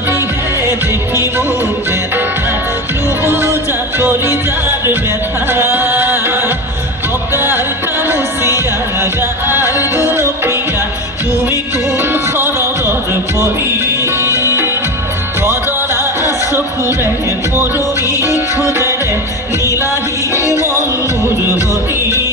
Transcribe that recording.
করি হে দেখি মুখের বুঝা করি যার ব্যথা অকাল কামুসিয়া গাল গুলো পিয়া তুমি কোন খরর পরি কদরা চকুৰে মৰুমি খুজেৰে নীলাহী মন মোৰ হৰি